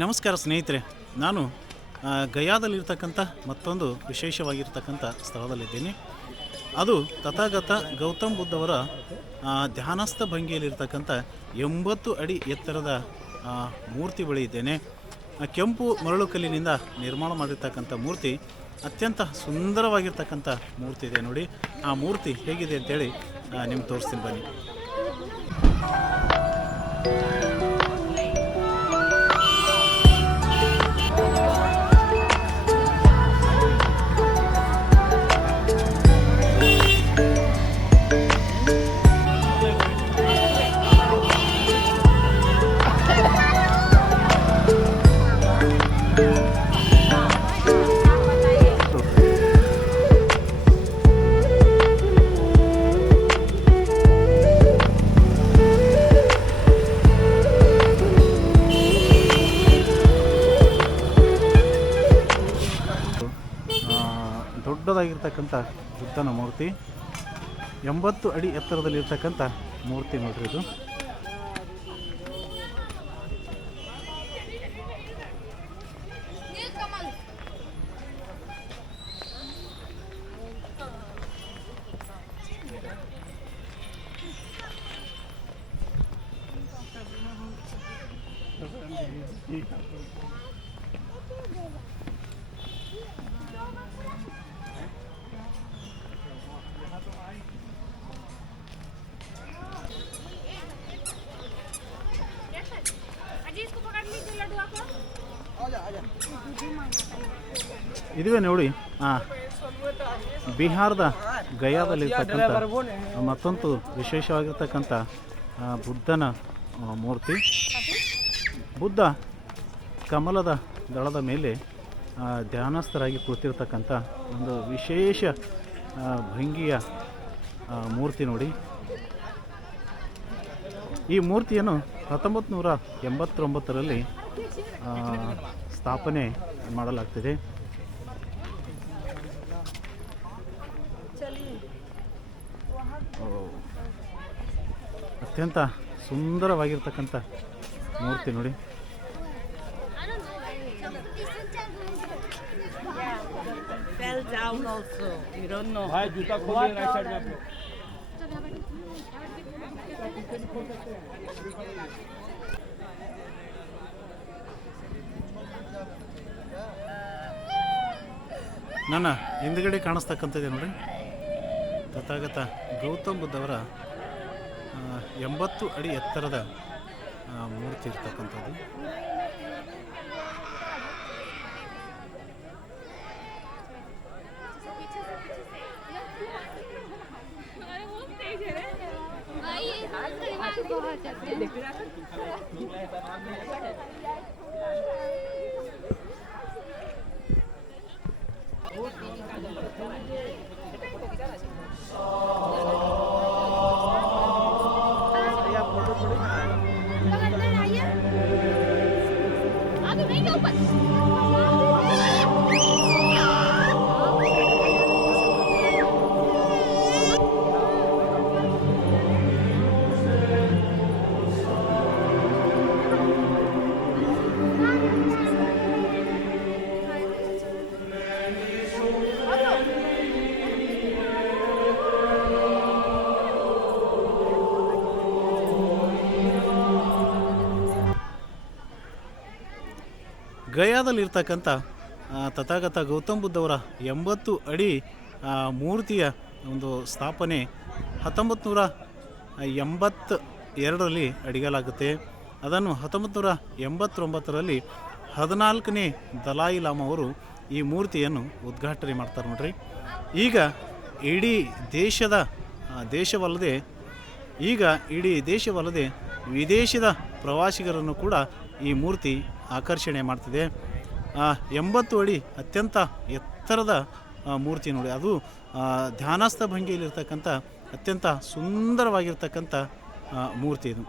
ನಮಸ್ಕಾರ ಸ್ನೇಹಿತರೆ, ನಾನು ಗಯಾದಲ್ಲಿರ್ತಕ್ಕಂಥ ಮತ್ತೊಂದು ವಿಶೇಷವಾಗಿರ್ತಕ್ಕಂಥ ಸ್ಥಳದಲ್ಲಿದ್ದೀನಿ. ಅದು ತಥಾಗತ ಗೌತಮ್ ಬುದ್ಧವರ ಧ್ಯಾನಸ್ಥ ಭಂಗಿಯಲ್ಲಿರ್ತಕ್ಕಂಥ 80 ಅಡಿ ಎತ್ತರದ ಮೂರ್ತಿ ಬಳಿ ಇದ್ದೇನೆ. ಕೆಂಪು ಮರಳು ಕಲ್ಲಿನಿಂದ ನಿರ್ಮಾಣ ಮಾಡಿರ್ತಕ್ಕಂಥ ಮೂರ್ತಿ, ಅತ್ಯಂತ ಸುಂದರವಾಗಿರ್ತಕ್ಕಂಥ ಮೂರ್ತಿ ಇದೆ ನೋಡಿ. ಆ ಮೂರ್ತಿ ಹೇಗಿದೆ ಅಂತೇಳಿ ನಿಮ್ಗೆ ತೋರಿಸ್ತೀನಿ ಬನ್ನಿ. ದೊಡ್ಡದಾಗಿರ್ತಕ್ಕಂಥ ಬುದ್ಧನ ಮೂರ್ತಿ, 80 ಅಡಿ ಎತ್ತರದಲ್ಲಿರ್ತಕ್ಕಂಥ ಮೂರ್ತಿ ನೋಡ್ರಿ ಇದು. ಇದುವೇ ನೋಡಿ, ಬಿಹಾರದ ಗಯಾದಲ್ಲಿರ್ತಕ್ಕಂಥ ಮತ್ತೊಂದು ವಿಶೇಷವಾಗಿರ್ತಕ್ಕಂಥ ಬುದ್ಧನ ಮೂರ್ತಿ. ಬುದ್ಧ ಕಮಲದ ದಳದ ಮೇಲೆ ಧ್ಯಾನಸ್ಥರಾಗಿ ಕುಳಿತಿರ್ತಕ್ಕಂಥ ಒಂದು ವಿಶೇಷ ಭಂಗಿಯ ಮೂರ್ತಿ ನೋಡಿ. ಈ ಮೂರ್ತಿಯನ್ನು 1989ರಲ್ಲಿ ಸ್ಥಾಪನೆ ಮಾಡಲಾಗ್ತಿದೆ. ಅತ್ಯಂತ ಸುಂದರವಾಗಿರ್ತಕ್ಕಂಥ ಮೂರ್ತಿ ನೋಡಿ. ನನ್ನ ಹಿಂದುಗಡೆ ಕಾಣಿಸ್ತಕ್ಕಂಥದ್ದೇ ನೋಡಿ, ತಥಾಗತ ಗೌತಮ್ ಬುದ್ಧವರ 80 ಅಡಿ ಎತ್ತರದ ಮೂರ್ತಿ ಇರ್ತಕ್ಕಂಥದ್ದು. ಗಯಾದಲ್ಲಿರ್ತಕ್ಕಂಥ ತಥಾಗತ ಗೌತಮ್ ಬುದ್ಧವರ 80 ಅಡಿ ಮೂರ್ತಿಯ ಒಂದು ಸ್ಥಾಪನೆ 1982ರಲ್ಲಿ ಅಡಿಗಲಾಗುತ್ತೆ. ಅದನ್ನು 1989ರಲ್ಲಿ 14ನೇ ದಲಾಯಿ ಲಾಮ ಅವರು ಈ ಮೂರ್ತಿಯನ್ನು ಉದ್ಘಾಟನೆ ಮಾಡ್ತಾರೆ ನೋಡ್ರಿ. ಈಗ ಇಡೀ ದೇಶವಲ್ಲದೆ ಈಗ ಇಡೀ ದೇಶವಲ್ಲದೆ ವಿದೇಶದ ಪ್ರವಾಸಿಗರನ್ನು ಕೂಡ ಈ ಮೂರ್ತಿ ಆಕರ್ಷಣೆ ಮಾಡ್ತಿದೆ. 80 ಅಡಿ ಅತ್ಯಂತ ಎತ್ತರದ ಮೂರ್ತಿ ನೋಡಿ, ಅದು ಧ್ಯಾನಸ್ಥ ಭಂಗಿಯಲ್ಲಿರ್ತಕ್ಕಂಥ ಅತ್ಯಂತ ಸುಂದರವಾಗಿರ್ತಕ್ಕಂಥ ಮೂರ್ತಿ ಇದು.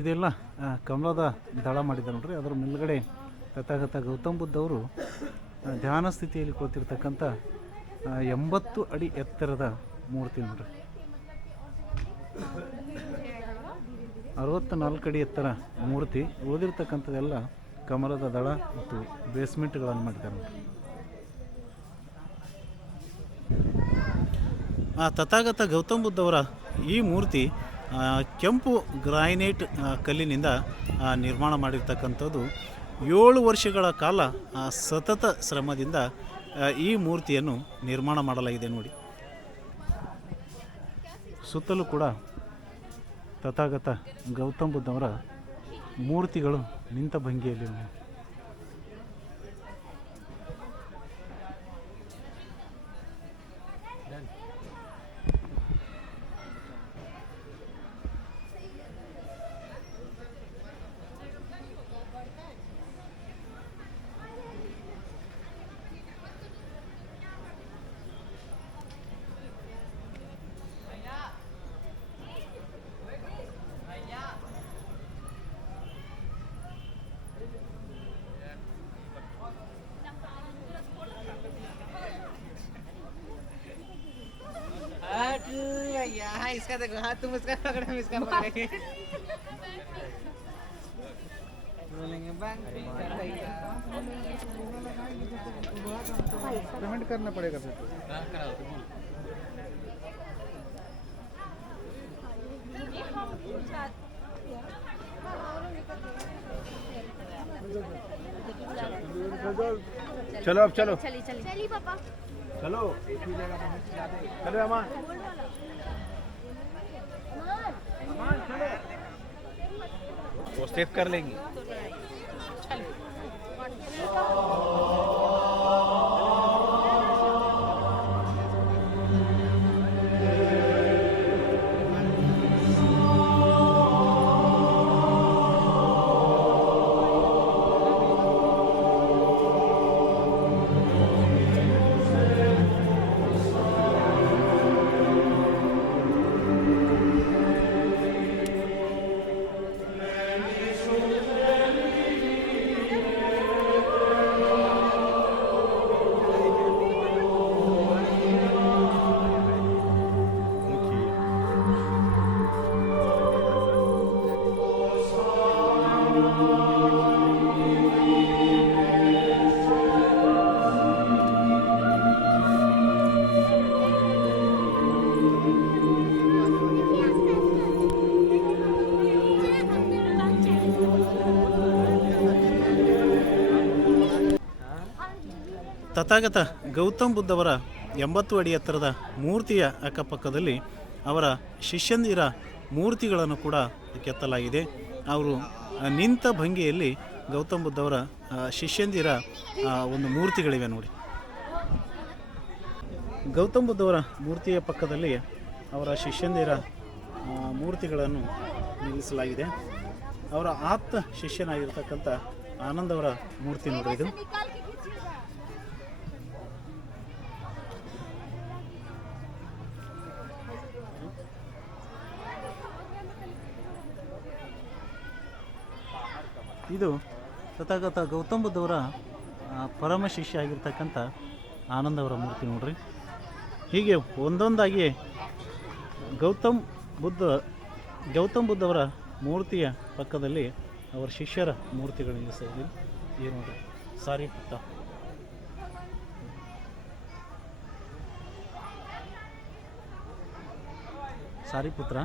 ಇದೆಲ್ಲ ಕಮಲದ ದಳ ಮಾಡಿದ್ದಾರೆ ನೋಡ್ರಿ. ಅದರ ಮೇಲ್ಗಡೆ ತಥಾಗತ ಗೌತಮ್ ಬುದ್ಧ ಅವರು ಧ್ಯಾನ ಸ್ಥಿತಿಯಲ್ಲಿ ಕೂತಿರ್ತಕ್ಕಂಥ 80 ಅಡಿ ಎತ್ತರದ ಮೂರ್ತಿ ನೋಡ್ರಿ. 64 ಅಡಿ ಎತ್ತರ ಮೂರ್ತಿ. ಉಳಿದಿರ್ತಕ್ಕಂಥದ್ದೆಲ್ಲ ಕಮಲದ ದಳ ಮತ್ತು ಬೇಸ್ಮೆಂಟ್ಗಳನ್ನು ಮಾಡಿದ್ದಾರೆ ನೋಡ್ರಿ. ತಥಾಗತ ಗೌತಮ್ ಬುದ್ಧವರ ಈ ಮೂರ್ತಿ ಕೆಂಪು ಗ್ರಾನೈಟ್ ಕಲ್ಲಿನಿಂದ ನಿರ್ಮಾಣ ಮಾಡಿರ್ತಕ್ಕಂಥದ್ದು. 7 ವರ್ಷಗಳ ಕಾಲ ಸತತ ಶ್ರಮದಿಂದ ಈ ಮೂರ್ತಿಯನ್ನು ನಿರ್ಮಾಣ ಮಾಡಲಾಗಿದೆ ನೋಡಿ. ಸುತ್ತಲೂ ಕೂಡ ತಥಾಗತ ಗೌತಮ್ ಬುದ್ಧವರ ಮೂರ್ತಿಗಳು ನಿಂತ ಭಂಗಿಯಲ್ಲಿ. यहाँ इसका देखो, हाँ तुम इसका पकड़ो, हम इसका पकड़ेंगे। बोलेंगे बैंक पेमेंट करना पड़ेगा फिर। चलो अब चलो, चली पापा, चलो चलो अमान, वो सेव कर लेंगे. ತಥಾಗತ ಗೌತಮ್ ಬುದ್ಧವರ 80 ಅಡಿ ಎತ್ತರದ ಮೂರ್ತಿಯ ಅಕ್ಕಪಕ್ಕದಲ್ಲಿ ಅವರ ಶಿಷ್ಯಂದಿರ ಮೂರ್ತಿಗಳನ್ನು ಕೂಡ ಕೆತ್ತಲಾಗಿದೆ. ಅವರು ನಿಂತ ಭಂಗಿಯಲ್ಲಿ ಗೌತಮ್ ಬುದ್ಧವರ ಶಿಷ್ಯಂದಿರ ಒಂದು ಮೂರ್ತಿಗಳಿವೆ ನೋಡಿ. ಗೌತಮ್ ಬುದ್ಧವರ ಮೂರ್ತಿಯ ಪಕ್ಕದಲ್ಲಿ ಅವರ ಶಿಷ್ಯಂದಿರ ಮೂರ್ತಿಗಳನ್ನು ನಿಲ್ಲಿಸಲಾಗಿದೆ. ಅವರ ಆಪ್ತ ಶಿಷ್ಯನಾಗಿರ್ತಕ್ಕಂಥ ಆನಂದವರ ಮೂರ್ತಿ ನೋಡ್ರಿ ಇದು. ಇದು ತಥಾಗತ ಗೌತಮ್ ಬುದ್ಧವರ ಪರಮ ಶಿಷ್ಯ ಆಗಿರ್ತಕ್ಕಂಥ ಆನಂದವರ ಮೂರ್ತಿ ನೋಡ್ರಿ. ಹೀಗೆ ಒಂದೊಂದಾಗಿ ಗೌತಮ್ ಬುದ್ಧವರ ಮೂರ್ತಿಯ ಪಕ್ಕದಲ್ಲಿ ಅವರ ಶಿಷ್ಯರ ಮೂರ್ತಿಗಳು ನಿಲ್ಲಿಸಿದೆ. ಏನು ನೋಡ್ರಿ, ಸಾರಿಪುತ್ರ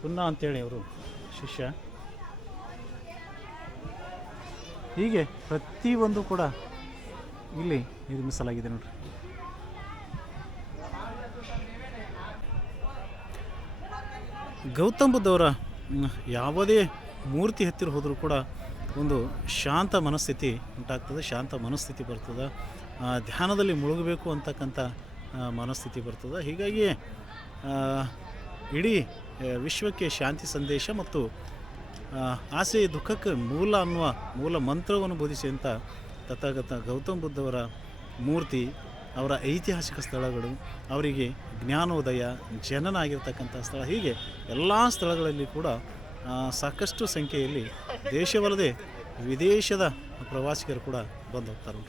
ಪುನ್ನ ಅಂತೇಳಿ ಅವರು ಶಿಷ್ಯ. ಹೀಗೆ ಪ್ರತಿಯೊಂದು ಕೂಡ ಇಲ್ಲಿ ನಿರ್ಮಿಸಲಾಗಿದೆ ನೋಡ್ರಿ. ಗೌತಮ್ ಬುದ್ಧವರ ಯಾವುದೇ ಮೂರ್ತಿ ಹತ್ತಿರ ಹೋದರೂ ಕೂಡ ಒಂದು ಶಾಂತ ಮನಸ್ಥಿತಿ ಉಂಟಾಗ್ತದೆ, ಶಾಂತ ಮನಸ್ಥಿತಿ ಬರ್ತದೆ, ಧ್ಯಾನದಲ್ಲಿ ಮುಳುಗಬೇಕು ಅಂತಕ್ಕಂಥ ಮನಸ್ಥಿತಿ ಬರ್ತದೆ. ಹೀಗಾಗಿ ಇಡೀ ವಿಶ್ವಕ್ಕೆ ಶಾಂತಿ ಸಂದೇಶ ಮತ್ತು ಆಸೆ ದುಃಖಕ್ಕೆ ಮೂಲ ಅನ್ನುವ ಮೂಲ ಮಂತ್ರವನ್ನು ಬೋಧಿಸಿದಂಥ ತಥಾಗತ ಗೌತಮ್ ಬುದ್ಧವರ ಮೂರ್ತಿ, ಅವರ ಐತಿಹಾಸಿಕ ಸ್ಥಳಗಳು, ಅವರಿಗೆ ಜ್ಞಾನೋದಯ, ಜನನ ಆಗಿರ್ತಕ್ಕಂಥ ಸ್ಥಳ, ಹೀಗೆ ಎಲ್ಲ ಸ್ಥಳಗಳಲ್ಲಿ ಕೂಡ ಸಾಕಷ್ಟು ಸಂಖ್ಯೆಯಲ್ಲಿ ದೇಶವಲ್ಲದೆ ವಿದೇಶದ ಪ್ರವಾಸಿಗರು ಕೂಡ ಬಂದು ಹೋಗ್ತಾರೆ.